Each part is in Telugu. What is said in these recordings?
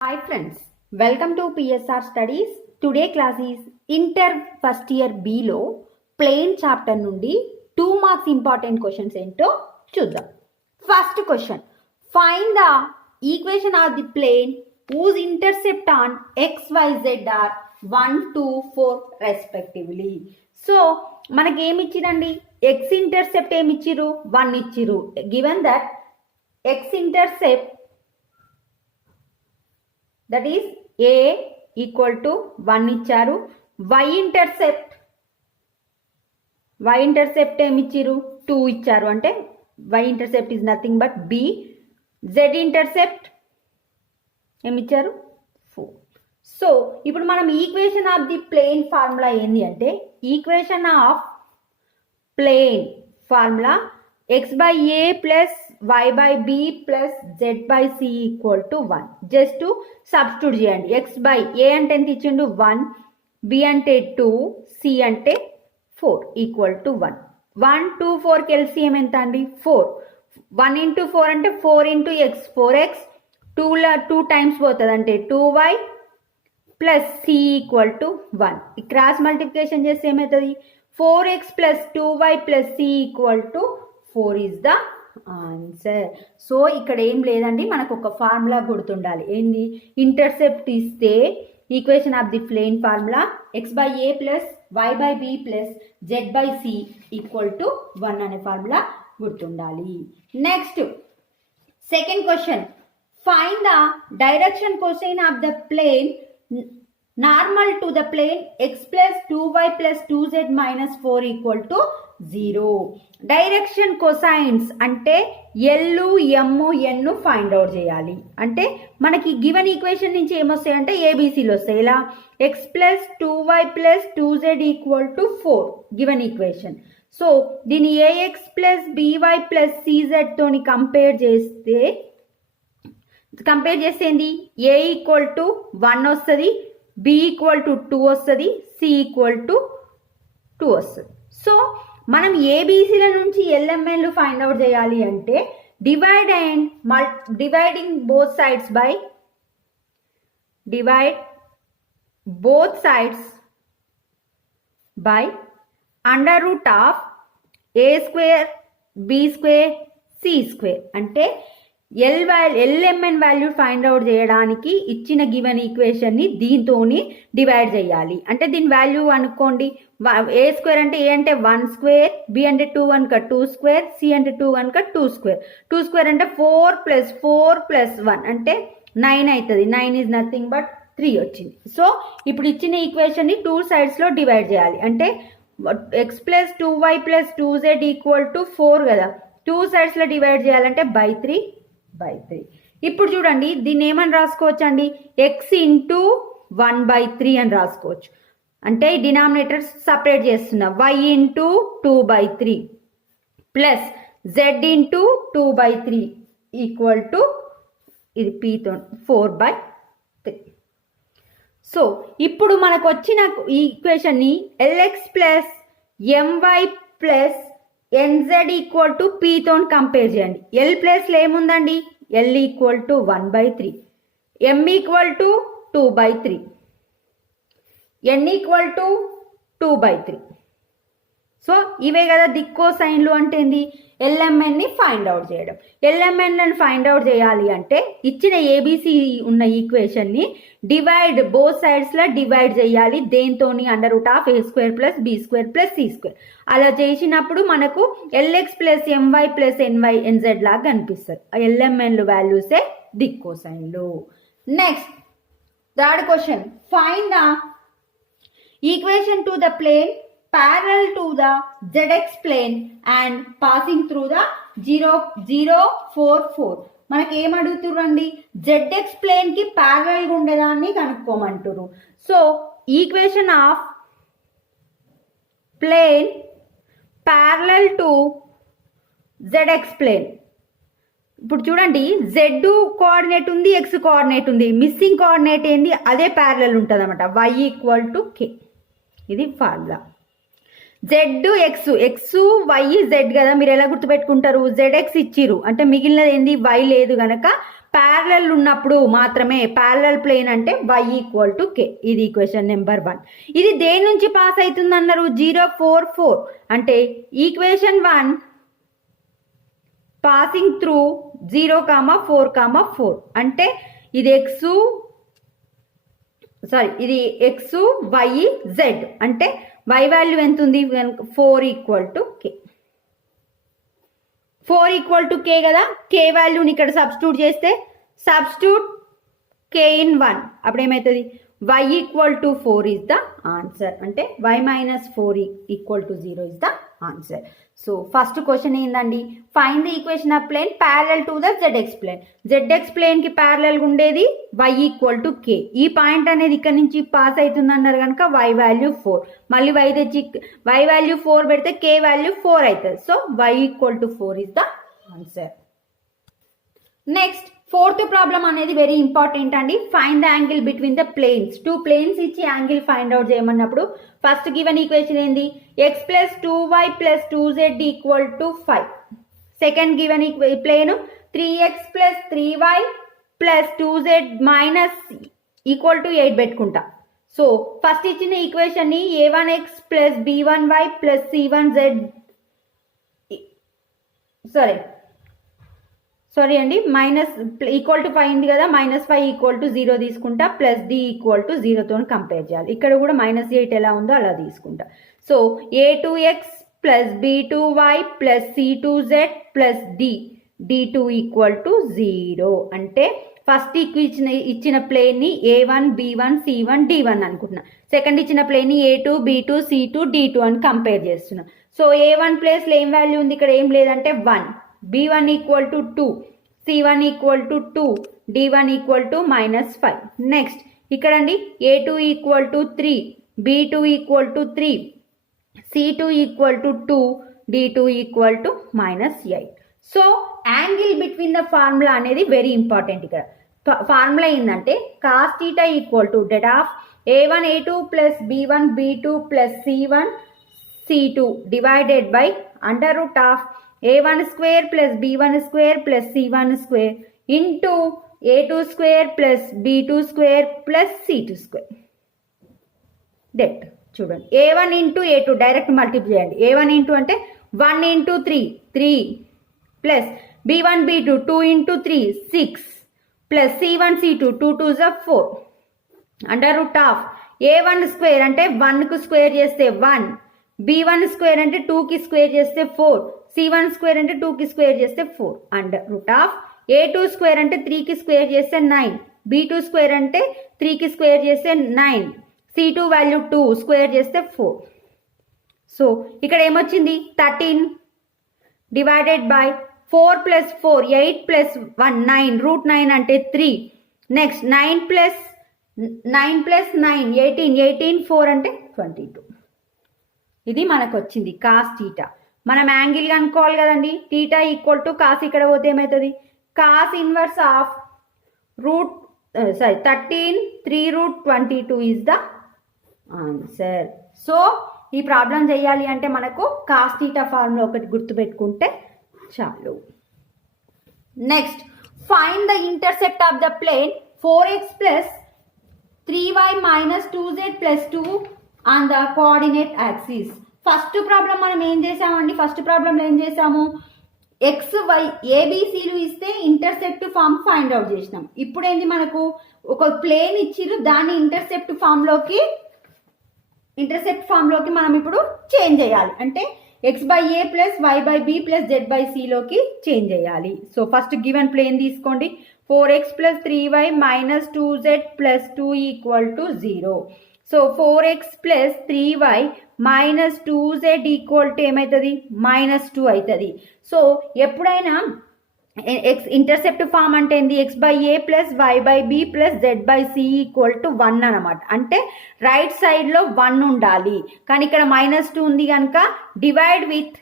Hi friends, welcome to PSR Studies. Today class is Inter First Year B లో ప్లేన్ చాప్టర్ నుండి 2 మార్క్స్ ఇంపార్టెంట్ క్వశ్చన్స్ ఏంటో చూద్దాం. First question, find the equation of the plane whose intercept on XYZ are 1, 2, 4 respectively. So మనకి ఏమి ఇచ్చిరండి, ఎక్స్ ఇంటర్సెప్ట్ ఏమి ఇచ్చిరు, 1 ఇచ్చిరు. Given that X intercept that is a equal to 1 ఇచ్చారు. y intercept ఏమి ఇచ్చిరు, 2 ఇచ్చారు. అంటే y intercept is nothing but b. z intercept ఏమి ఇచ్చారు, 4. సో ఇప్పుడు మనం equation of the plane formula ఏంది అంటే, equation of plane formula x by a plus y by b plus z by c equal to 1. Just substitute చేయండి. x by a అంటే ఎంత ఇచ్చిండు, 1, b అంటే 2, c అంటే 4 ఈక్వల్ టు 1. 1, 2, 4కి ఎల్సిఎం ఎంత అండి, 4. 1 into 4 అంటే 4 into x, 4x. 2 టైమ్స్ పోతుంది అంటే 2y plus c equal to 1. ఈ క్రాస్ మల్టిప్లికేషన్ చేస్తే ఏమవుతుంది, 4x plus 2y plus c equal to 4 is the answer. So ఇక్కడ ఏం లేదండి, మనకు ఒక ఫార్ములా గుర్తుండాలి. ఏంది, ఇంటర్సెప్ట్ ఇస్తే equation of the plane formula x by A plus y by B plus z by C equal to 1 అనే ఫార్ములా గుర్తుండాలి. Next second question, find the direction cosine of the plane normal to the plane x plus 2y plus 2z minus 4 equal to 0. Direction cosines అంటే L, M, N find out చేయాలి. అంటే మనకి గివెన్ ఈక్వేషన్ నుంచి ఏమొస్తాయంటే ఏబీసీలు వస్తాయి. ఇలా X plus 2y plus 2z equal to 4 given equation. So దీని A X plus by plus C Z తోని కంపేర్ చేస్తే ఏంది, ఏ ఈక్వల్ టు 1 వస్తుంది, బి ఈక్వల్ టు 2 వస్తుంది, సి ఈక్వల్ టు 2 వస్తుంది. సో మనం ఏబీసీల నుంచి ఎల్ఎంఎన్లు ఫైండ్ అవుట్ చేయాలి అంటే dividing both sides by under root of A square b square c square. అంటే ఎల్ఎంఎన్ వాల్యూ ఫైండ్ అవుట్ చేయడానికి ఇచ్చిన గివెన్ ఈక్వేషన్ ని దీంతోని డివైడ్ చేయాలి. అంటే దీని వాల్యూ అనుకోండి, ఏ స్క్వేర్ అంటే ఏ అంటే 1 స్క్వేర్, బి అంటే 2 కనుక 2 స్క్వేర్, సి అంటే 2 కనుక 2 స్క్వేర్. 2 స్క్వేర్ అంటే 4 ప్లస్ 4 ప్లస్ 1 అంటే 9 అవుతుంది. 9 ఈజ్ నథింగ్ బట్ 3 వచ్చింది. సో ఇప్పుడు ఇచ్చిన ఈక్వేషన్ ని 2 సైడ్స్ లో డివైడ్ చేయాలి. అంటే X plus 2y plus 2z equal to 4 కదా, 2 సైడ్స్ లో డివైడ్ చేయాలంటే బై 3. ఇప్పుడు చూడండి, దీన్ని ఏమని రాసుకోవచ్చు అండి, ఎక్స్ ఇంటూ 1/3 అని రాసుకోవచ్చు. అంటే డినామినేటర్ సపరేట్ చేస్తున్నా, y into 2/3 plus z into 2/3 equal to ఇది పీతో 4/3. సో ఇప్పుడు మనకు వచ్చిన ఈక్వేషన్ ని L X plus M Y plus N Z equal to పీతో కంపేర్ చేయండి. ఎల్ ప్లస్లో ఏముందండి, L equal to 1/3, M equal to 2/3, N equal to 2/3. So ఇవే కదా దిక్కో సైన్లు అంటే ఏంది, ఎల్ఎంఎన్ ని ఫైండ్ అవుట్ చేయడం. ఎల్ఎంఎన్ ఫైండ్ అవుట్ చేయాలి అంటే ఇచ్చిన ఏబిసి ఉన్న ఈక్వేషన్ ని బోత్ సైడ్స్ లా డివైడ్ చేయాలి. దేంతోని under root of A square plus B square plus C square. అలా చేసినప్పుడు మనకు L X plus M Y plus N Y N Z లాగా కనిపిస్తారు. ఎల్ఎంఎన్లు వాల్యూసే దిక్కో సైన్లు. Next third question, find the equation to the plane parallel to the zx plane and passing through the 0, 0, 4, 4. మనకి ఏం అడుగుతుర్రండి, zx ప్లేన్ కి ప్యారల్ గా ఉండేదాన్ని కనుక్కోమంటారు. So equation of plane parallel to zx plane. ఇప్పుడు చూడండి, z కోఆర్డినేట్ ఉంది, x కోఆర్డినేట్ ఉంది, మిస్సింగ్ కోఆర్డినేట్ ఏంది, అదే ప్యారలల్ ఉంటుంది అనమాట, y ఈక్వల్ టు k. ఇది formula. Z X Y Z కదా, మీరు ఎలా గుర్తుపెట్టుకుంటారు, జెడ్ ఎక్స్ ఇచ్చిరు అంటే మిగిలినది ఏంది, వై లేదు గనక ప్యారలల్ ఉన్నప్పుడు మాత్రమే. ప్యారలల్ ప్లేన్ అంటే y ఈక్వల్ టు k. ఇది ఈక్వేషన్ నెంబర్ 1. ఇది దేని నుంచి పాస్ అవుతుంది అన్నారు? 0, 4, 4 అంటే ఈక్వేషన్ 1 పాసింగ్ త్రూ 0, 4, 4 అంటే ఇది ఇది x y z అంటే y వాల్యూ ఎంత ఉంది? 4 equal to k. 4 equal to k కదా. k వాల్యూని ఇక్కడ సబ్స్టిట్యూట్ చేస్తే k in 1 అప్పుడు ఏమవుతుంది? y equal to 4 is the answer. అంటే y minus 4 equal to 0 is the answer. So first question ఏందండి? Find the equation of plane parallel to the ZX plane. ZX plane కి ప్యారలల్ ఉండేది y ఈక్వల్ టు k. ఈ పాయింట్ అనేది ఇక్కడ నుంచి పాస్ అవుతుంది అన్నారు కనుక y వాల్యూ 4. మళ్ళీ y తెచ్చి y వాల్యూ 4 పెడితే k వాల్యూ 4 అవుతుంది. So y equal to 4 is the answer. Next fourth problem అనేది వెరీ ఇంపార్టెంట్ అండి. Find the angle between the planes. 2 planes ఇచ్చి యాంగిల్ ఫైండ్ అవుట్ చేయమన్నప్పుడు ఫస్ట్ గివెన్ ఈక్వేషన్ ఏంది? x plus 2y plus 2z equal to 5. Second given plane 3x plus 3y plus 2z minus equal to 8 పెట్టుకుంటా. సో ఫస్ట్ ఇచ్చిన ఈక్వేషన్ ని a1x plus b1y plus c1z sorry అండి మైనస్ ఈక్వల్ టు 5 ఉంది కదా, -5 ఈక్వల్ టు 0 తీసుకుంటా, ప్లస్ d ఈక్వల్ టు 0తో కంపేర్ చేయాలి. ఇక్కడ కూడా -8 ఎలా ఉందో అలా తీసుకుంటా. So a2x plus b2y plus c2z plus d2 equal to 0 అంటే ఫస్ట్ ఇచ్చిన ప్లేన్ ని a1 b1 c1 d1 అనుకుంటున్నా. సెకండ్ ఇచ్చిన ప్లేన్ ని a2 b2 c2 d2 అని కంపేర్ చేస్తున్నా. సో a1 ప్లేస్ లో ఏం వాల్యూ ఉంది? ఇక్కడ ఏం లేదంటే 1, b1 equal to 2, c1 equal to 2, d1 equal to -5. Next ఇక్కడ అండి a2 equal to 3, b2 equal to 3, c2 equal to 2, d2 equal to -8. So angle between the formula అనేది వెరీ ఇంపార్టెంట్. ఇక్కడ ఫార్ములా ఏంటంటే cos θ equal to det of a1 a2 plus b1 b2 plus c1 c2 divided by under root of a1 square plus b1 square plus c1 square into a2 square plus b2 square plus c2 square. Debt చూడండి a1 into a2 direct multiply చేయండి. a1 ఇంటూ అంటే 1 into 3 plus b1 b2 2 into 3 6 plus c1 c2 2 2s 4 under root of a1 square అంటే 1 కు స్క్వేర్ చేస్తే 1, b1 స్క్వేర్ అంటే 2 కి స్క్వేర్ చేస్తే 4, c1 స్క్వేర్ అంటే 2 కి స్క్వేర్ చేస్తే 4 under root of a2 square అంటే 3 కి స్క్వేర్ చేస్తే 9, b2 స్క్వేర్ అంటే 3 కి స్క్వేర్ చేస్తే 9, c2 వాల్యూ 2 స్క్వేర్ చేస్తే 4. సో ఇక్కడ ఏమొచ్చింది? 13 divided by 4 plus 4 8 plus 1 9, root 9 అంటే 3. నెక్స్ట్ 9 ప్లస్ 9 18 4 అంటే 22. ఇది మనకు వచ్చింది కాస్ θ. మనం యాంగిల్ కనుక్కోవాలి కదండి. θ ఈక్వల్ టు కాస్, ఇక్కడ పోతే ఏమవుతుంది? Cos inverse of 13 3√22 is the answer. So ఈ ప్రాబ్లం చేయాలి అంటే మనకు కాస్ θ ఫార్ములా ఒకటి గుర్తుపెట్టుకుంటే చాలు. Next find the intercept of the plane 4x plus 3y minus 2z plus 2 on the coordinate axis. First problem మనం ఏం చేసామండి? ఫస్ట్ ప్రాబ్లంలో ఏం చేసాము? ఎక్స్ వై ఏబిసిలు ఇస్తే ఇంటర్సెప్ట్ ఫామ్ ఫైండ్ అవుట్ చేసినాం. ఇప్పుడు ఏంది? మనకు ఒక ప్లేన్ ఇచ్చిరు, దాన్ని ఇంటర్సెప్ట్ ఫామ్ లోకి మనం ఇప్పుడు చేంజ్ చేయాలి. అంటే x/a plus y/b plus z/c లోకి చేంజ్ చేయాలి. సో ఫస్ట్ గివెన్ ప్లేన్ తీసుకోండి. 4x plus 3y minus 2z plus 2 equal to 0. So 4x plus 3y minus 2z equal to ఏమవుతుంది? -2 అవుతుంది. సో ఎప్పుడైనా ఇంటర్సెప్ట్ ఫామ్ అంటే ఏంది? x/a plus y/b plus z/c equal to 1 అనమాట. అంటే రైట్ సైడ్ లో 1 ఉండాలి. కానీ ఇక్కడ -2 ఉంది కనుక డివైడ్ విత్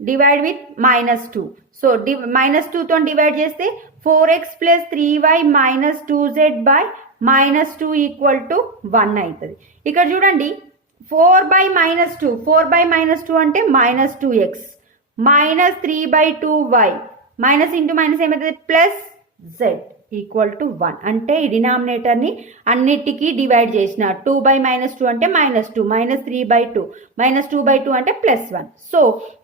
-2. సో -2తో డివైడ్ చేస్తే 4x plus 3y minus 2z by -2 equal to 1 అవుతుంది. ఇక్కడ చూడండి 4/-2 అంటే -2x minus 3/2y minus into minus ఏమవుతుంది ప్లస్ జెడ్ ఈక్వల్ టు 1 అంటే ఈ డినామినేటర్ని అన్నిటికీ డివైడ్ చేసిన 2/-2 అంటే -2 -3/2 -2/2 అంటే +1. సో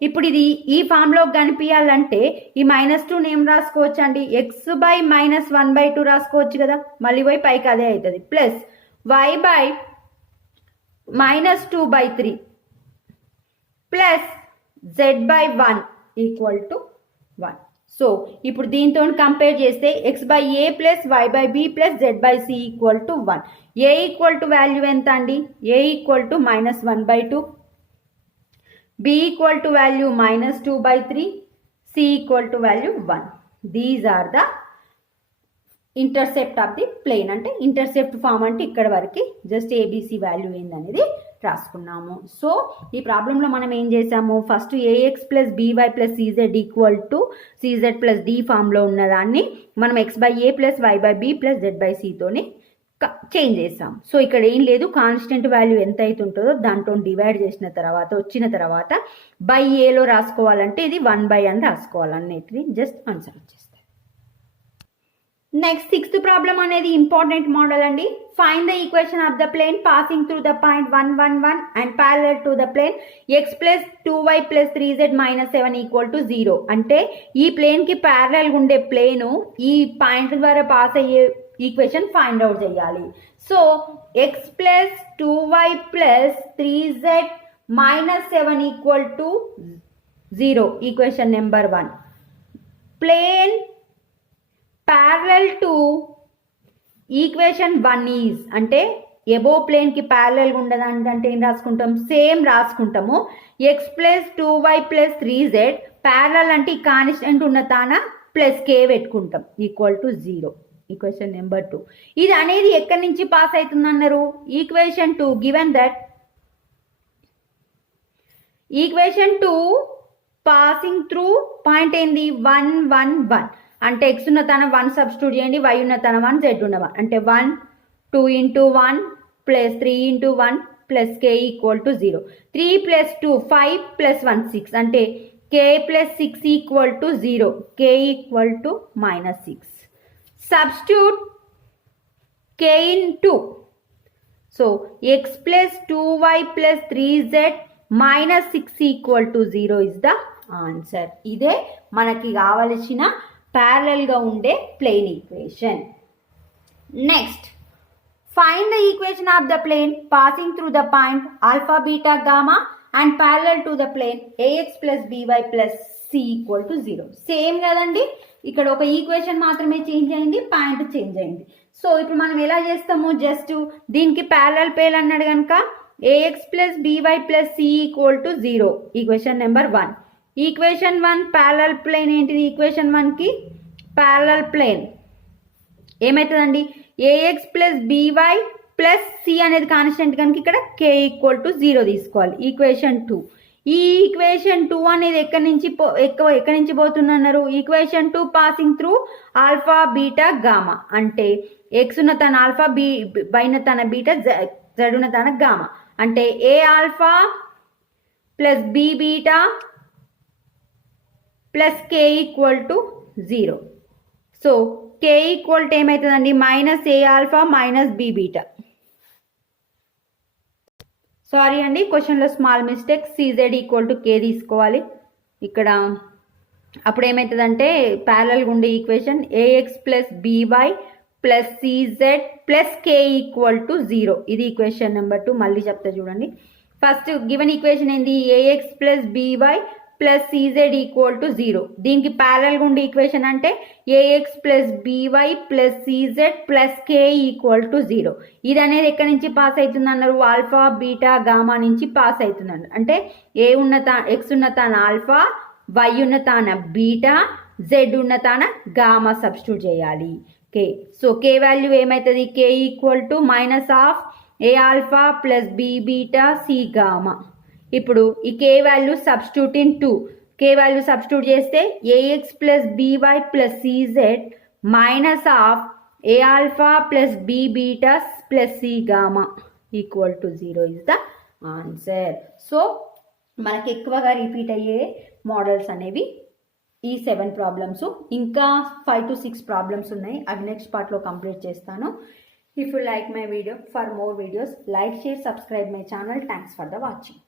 ఇప్పుడు ఇది ఈ ఫామ్లో కనిపించాలంటే ఈ -2 ఏం రాసుకోవచ్చు అండి x/-1/2 రాసుకోవచ్చు కదా, మళ్ళీ పోయి పైకి అదే అవుతుంది plus y/-2/3 plus z/1 equal to 1. So ఇప్పుడు దీంతో కంపేర్ చేస్తే x/a plus y/b plus z/c equal to 1. a equal to value ఎంత అండి, a equal to -1/2, b equal to value -2/3, c equal to value 1. These are the intercept of the plane. అంటే ఇంటర్సెప్ట్ ఫామ్ అంటే ఇక్కడ వరకు జస్ట్ ఏబిసి వాల్యూ ఏందనేది రాసుకున్నాము. సో ఈ ప్రాబ్లంలో మనం ఏం చేసాము, first A X plus by plus C Z equal to C Z plus D ఫామ్లో ఉన్నదాన్ని మనం x/a ప్లస్ y/b ప్లస్ z/cతోని చేంజ్ చేసాం. సో ఇక్కడ ఏం లేదు, కాన్స్టెంట్ వాల్యూ ఎంత అయితే ఉంటుందో దాంతో డివైడ్ చేసిన తర్వాత వచ్చిన తర్వాత బై ఏలో రాసుకోవాలంటే ఇది 1/n అని రాసుకోవాలన్నిటిని జస్ట్ ఆన్సర్ వచ్చేస్తాం. నెక్స్ట్ 6th ప్రాబ్లం అనేది ఇంపార్టెంట్ మోడల్ అండి. Find the equation of the plane passing through the point 1 1 1 and parallel to the plane x plus 2y plus 3z minus 7 equal to 0. అంటే ఈ ప్లేన్ కి ప్యారలల్ ఉండే ప్లేను ఈ పాయింట్ ద్వారా పాస్ అయ్యే ఈక్వేషన్ ఫైండ్ అవుట్ చేయాలి. So x plus 2y plus 3z minus 7 equal to 0 equation number 1. Plane parallel to equation 1 is అంటే ఎబో ప్లేన్ కి ప్యారలల్ ఉండదంటే ఏం రాసుకుంటాం, సేమ్ రాసుకుంటాము. x plus 2y plus 3z parallel అంటే ఈ కాన్స్టెంట్ ఉన్న తాన ప్లస్ k పెట్టుకుంటాం ఈక్వల్ టు 0 ఈక్వేషన్ నెంబర్ 2. ఇది అనేది ఎక్కడి నుంచి పాస్ అవుతుంది అన్నారు, equation 2 given that equation 2 passing through point ఏంది 1 1 1 అంటే x ఉన్న తన 1 సబ్స్టిట్యూట్ చేయండి, y ఉన్న తన 1, z ఉన్న 1 అంటే 1 2 into 1 plus 3 into 1 plus k equal to 0. 3 plus 2 5 plus 1 6 అంటే k plus 6 equal to 0, k equal to -6. Substitute k in 2. So x plus 2y plus 3z minus 6 equal to 0 is the answer. ఇదే మనకి కావలసిన parallel గా ఉండే plane equation. Next, find the equation of the plane passing through the point alpha, beta, gamma and parallel to the plane ax plus by plus c equal to 0. Same కదండి, ఇక్కడ ఒక ఈక్వేషన్ మాత్రమే చేంజ్ అయింది, పాయింట్ చేంజ్ అయింది. సో ఇప్పుడు మనం ఎలా చేస్తాము, జస్ట్ దీనికి ప్యారలల్ ప్లేన్ అన్నాడు కనుక ax plus by plus c equal to 0 equation number 1. Equation 1 parallel plane ఏంటిది, ఈక్వేషన్ 1 కి ప్యారలల్ ప్లేన్ ఏమవుతుందండి, ax plus by plus c అనేది కాన్స్టెంట్ కనుక ఇక్కడ k ఈక్వల్ టు 0 తీసుకోవాలి. ఈక్వేషన్ 2, ఈ ఈక్వేషన్ 2 అనేది ఎక్కడి నుంచి పోతున్నారు, equation 2 passing through alpha beta gamma అంటే x ఉన్న తన ఆల్ఫా, y ఉన్న తన బీటా, z ఉన్న తన గామా అంటే a alpha plus b beta plus k equal to 0. So k equal to ఏమవుతుందండి minus a alpha minus b beta. Sorry అండి, క్వశ్చన్లో small mistake, cz equal to k తీసుకోవాలి ఇక్కడ. అప్పుడు ఏమవుతుందంటే ప్యారలల్గా ఉండే equation ax plus by plus cz plus k equal to 0. ఇది ఈక్వేషన్ నెంబర్ 2. మళ్ళీ చెప్తా చూడండి. ఫస్ట్ గివెన్ ఈక్వేషన్ ఏంది, ax plus by plus cz equal to 0. దీనికి ప్యారలల్గా ఉండే ఈక్వేషన్ అంటే ax plus by plus cz plus k equal to 0. ఇది అనేది ఎక్కడి నుంచి పాస్ అవుతుంది అన్నారు, ఆల్ఫా బీటా గామా నుంచి పాస్ అవుతుంది అన్నారు. అంటే x ఉన్న తాన ఆల్ఫా, y ఉన్న తాన బీటా, z ఉన్న తాన గామా సబ్స్టిట్యూట్ చేయాలి. k. సో k వాల్యూ ఏమవుతుంది, k equal to minus of a alpha plus b beta c gamma. ఇప్పుడు ఈ k value substitute in 2, k value substitute చేస్తే ax plus by plus cz minus of a alpha plus b beta plus c gamma equal to 0 is the answer. So మనకి ఎక్కువగా రిపీట్ అయ్యే మోడల్స్ అనేవి ఈ 7 ప్రాబ్లమ్స్. ఇంకా 5 to 6 ప్రాబ్లమ్స్ ఉన్నాయి, అవి నెక్స్ట్ పార్ట్లో కంప్లీట్ చేస్తాను. If you like my video, for more videos like, share, subscribe my channel. Thanks for the watching.